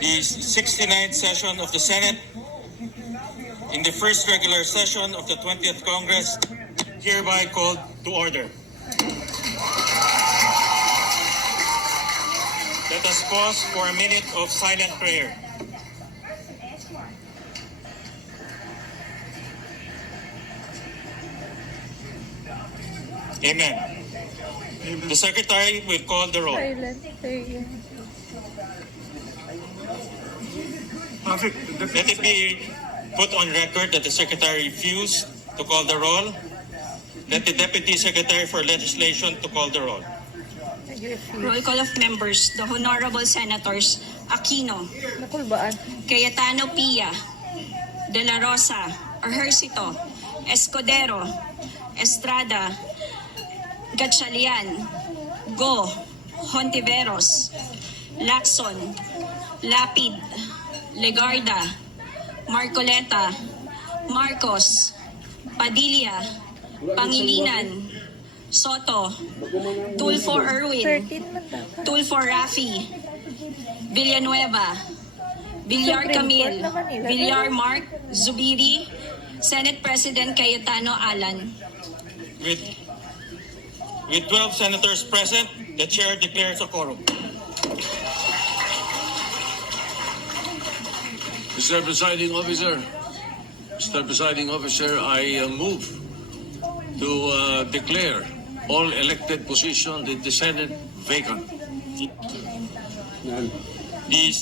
the 69th session of the Senate in the first regular session of the 20th Congress hereby called to order. Let us pause for a minute of silent prayer. Amen. The Secretary will call the roll. Let it be put on record that the Secretary refused to call the roll. Let the Deputy Secretary for Legislation to call the roll. Roll call of members, the Honorable Senators Aquino, Cayetano Pia, De La Rosa, Ejercito, Escudero, Estrada, Gatchalian, Go, Hontiveros, Lacson, Lapid, Legarda, Marcoleta, Marcos, Padilla, Pangilinan, Soto, Tulfo Erwin, Tulfo Rafi, Villanueva, Villar Camille, Villar Mark, Zubiri, Senate President Cayetano Alan. With 12 senators present, the chair declares a quorum. Mr. Presiding Officer, I move to declare all elected positions in the Senate vacant. The